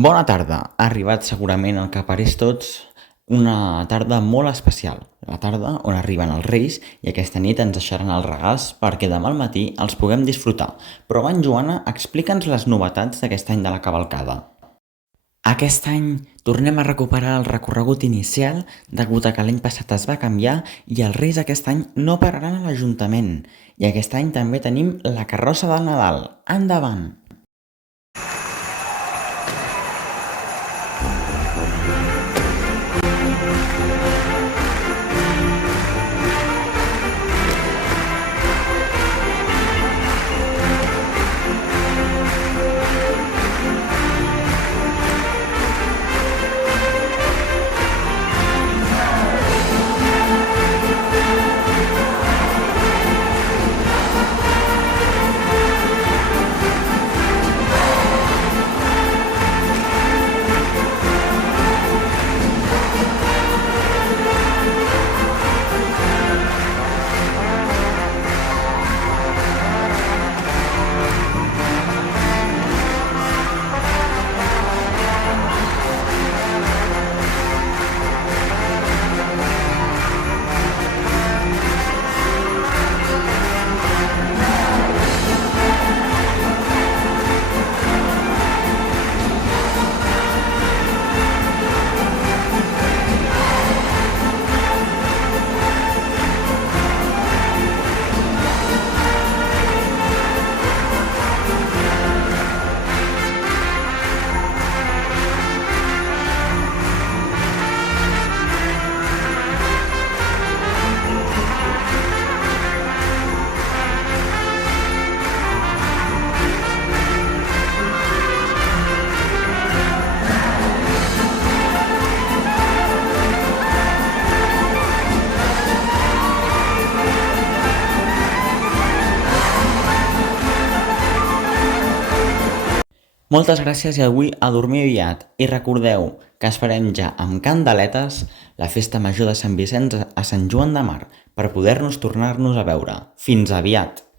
Bona tarda. Ha arribat segurament el que per ells tots una tarda molt especial. La tarda on arriben els Reis i aquesta nit ens deixaran els regals perquè demà al matí els puguem disfrutar. Però abans, Joana, explica'ns les novetats d'aquest any de la cavalcada. Aquest any tornem a recuperar el recorregut inicial degut a que l'any passat es va canviar i els Reis aquest any no pararan a l'Ajuntament. I aquest any també tenim la carrossa del Nadal. Endavant! Moltes gràcies i avui a dormir aviat. I recordeu que esperem ja amb candeletes la festa major de Sant Vicenç a Sant Joan de Mar per poder-nos tornar-nos a veure. Fins aviat!